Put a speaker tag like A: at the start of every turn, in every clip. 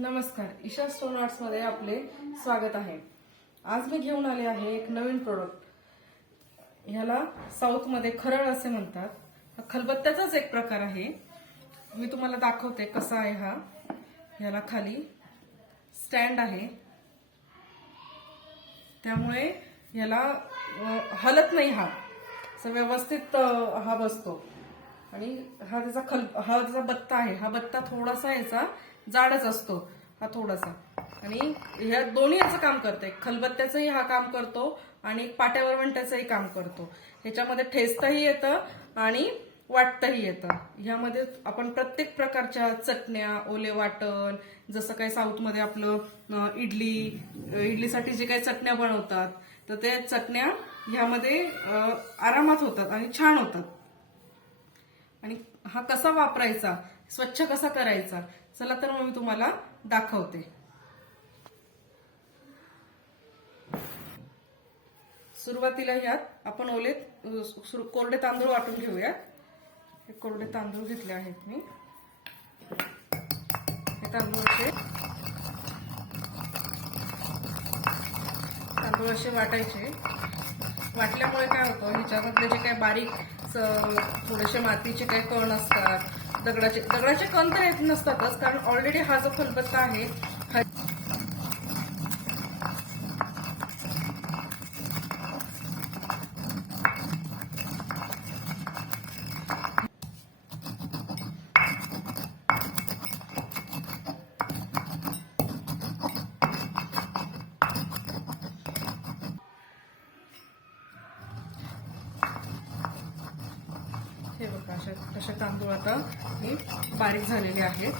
A: नमस्कार ईशा स्टोन आर्ट्समध्ये आपले स्वागत आहे. आज मी घेऊन आले आहे एक नवीन प्रोडक्ट ह्याला साऊथमध्ये खरळ असे म्हणतात. हा खलबत्त्याचाच एक प्रकार आहे. मी तुम्हाला दाखवते कसा आहे हा. ह्याला खाली स्टँड आहे. त्यामुळे ह्याला हलत नाही हा. असं व्यवस्थित हा बसतो. आणि हा त्याचा खल हा त्याचा बत्ता आहे. हा बत्ता थोडासा याचा जाडच असतो. हा थोडासा. आणि ह्या दोन्ही याचं काम करते. खलबत्त्याचंही हा काम करतो आणि पाट्यावर वंट्याचंही काम करतो. ह्याच्यामध्ये ठेचताही येतं आणि वाटतही येतं. ह्यामध्ये आपण प्रत्येक प्रकारच्या चटण्या ओले वाटण जसं काही साऊथमध्ये आपलं इडली इडलीसाठी जे काही चटण्या बनवतात तर त्या चटण्या ह्यामध्ये आरामात होतात आणि छान होतात. हा कसा वापरायचा? स्वच्छ कसा करायचा? चला तर मग मी तुम्हाला दाखवते. सुरुवातीला ह्यात आपण ओले सुरु- कोरडे तांदूळ वाटून घेऊया. हे कोरडे तांदूळ घेतले आहेत मी. हे तांदूळ असे तांदूळ असे वाटायचे. वाटल्यामुळे काय होतं ह्याच्यामधले जे काही बारीक थोडेसे मातीचे काही कण असतात दगडाचे दगडाचे कण तर येत नसतातच कारण ऑलरेडी हा जो खलबत्ता आहे अशा अशा तांदूळ आता हे बारीक झालेले आहेत.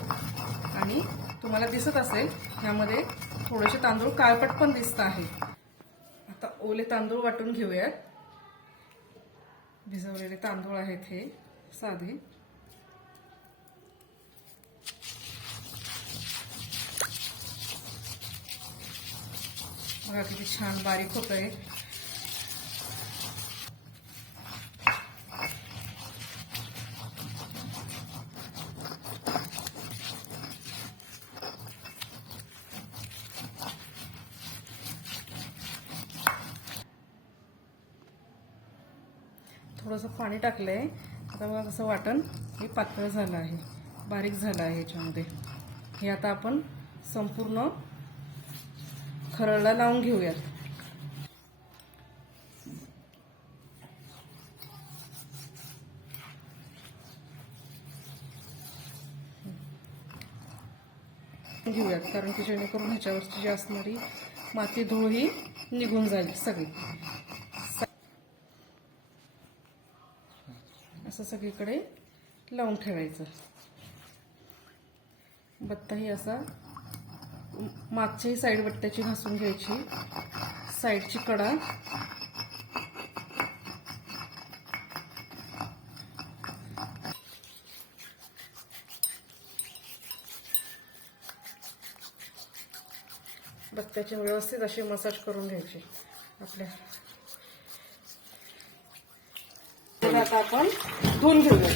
A: आणि तुम्हाला दिसत असेल ह्यामध्ये थोडेसे तांदूळ काळपट पण दिसत आहे. आता ओले तांदूळ वाटून घेऊयात. भिजवलेले तांदूळ आहेत हे साधे. बघा किती छान बारीक होत आहे थोडंसं पाणी टाकलं आहे आता बघा कसं वाटण. हे पातळ झालं आहे. बारीक झालं आहे ह्याच्यामध्ये हे आता आपण संपूर्ण खरळला लावून घेऊयात. घेऊयात. कारण की जेणेकरून ह्याच्यावरची जी असणारी माती धूळ ही निघून जाईल सगळी. असं सगळीकडे लावून ठेवायचं. बत्ताही असा म- मागची साईड बट्ट्याची घासून घ्यायची. साईडची कडा. बत्त्याची व्यवस्थित अशी मसाज करून घ्यायची. आपल्या त्याला आता आपण धुवून घेऊया.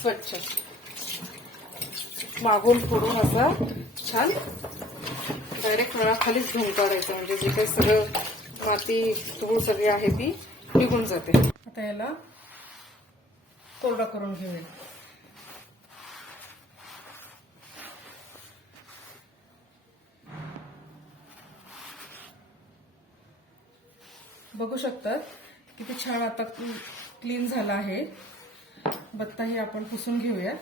A: स्वच्छ. मागून फोडून असा छान डायरेक्ट नळाखालीच धुवून काढायचं. म्हणजे जे काही सगळं माती धूळ सगळी आहे ती निघून जाते. आता याला कोरडा करून घेऊया. बघू शकतात किती छान आता क्लीन झाला आहे. बत्ताही आपण पुसून घेऊया.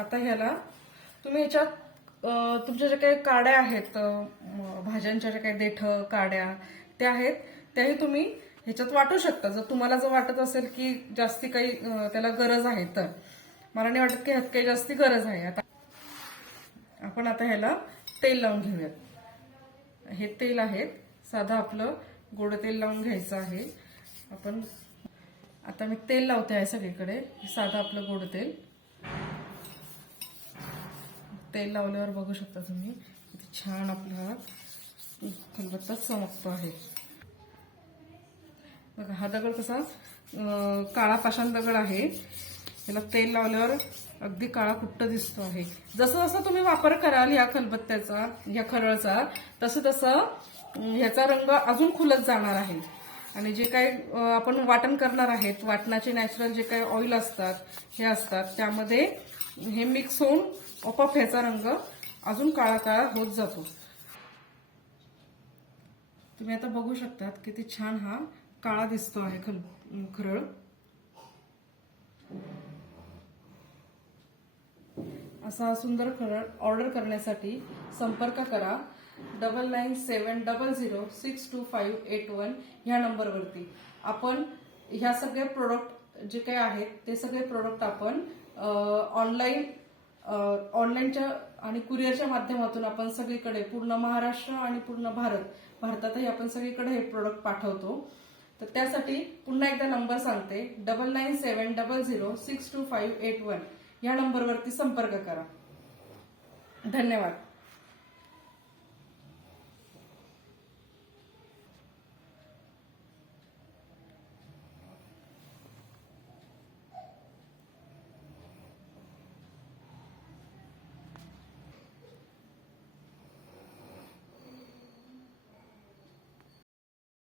A: आता ह्याला तुम्ही ह्याच्यात तुमच्या ज्या काही काड्या आहेत भाज्यांच्या ज्या काही देठ काड्या त्या आहेत त्याही तुम्ही ह्याच्यात वाटू शकता. जर तुम्हाला जर वाटत असेल की जास्ती काही त्याला गरज आहे तर. मला नाही वाटत की ह्यात काही जास्ती गरज आहे. आता आपण आता ह्याला तेल लावून घेऊयात. हे तेल आहे साधं आपलं गोड तेल लावून घ्यायचं आहे. आपण आता मी तेल लावते आहे सगळीकडे. साधं आपलं गोड तेल. तेल लावल्यावर बघू शकता तुम्ही छान आपला खलबत्ता चमकतो आहे. बघा हा दगड कसा काळा पाषाण दगड आहे. याला तेल लावल्यावर अगदी काळा कुट्ट दिसतो आहे. जसं जसं तुम्ही वापर कराल या खलबत्त्याचा या खरळचा तसं तसं ह्याचा रंग अजून खुलत जाणार आहे. आणि जे काही आपण वाटण करणार आहेत वाटणाचे नॅचरल जे काही ऑइल असतात हे असतात त्यामध्ये हे मिक्स होऊन आपोआप ह्याचा रंग अजून काळा काळा होत जातो. तुम्ही आता बघू शकतात किती छान हा काळा दिसतो आहे खल खरळ. असा सुंदर खरळ ऑर्डर करण्यासाठी संपर्क करा. Double nine seven double zero six two five eight one ह्या नंबरवरती. आपण ह्या सगळे प्रोडक्ट जे काही आहेत ते सगळे प्रोडक्ट आपण ऑनलाईन ऑनलाईनच्या आणि कुरिअरच्या माध्यमातून आपण सगळीकडे पूर्ण महाराष्ट्र आणि पूर्ण भारत भारतातही आपण सगळीकडे हे प्रोडक्ट पाठवतो. तर त्यासाठी पुन्हा एकदा नंबर सांगते. Double nine seven double zero six two five eight one या नंबरवरती संपर्क करा. धन्यवाद.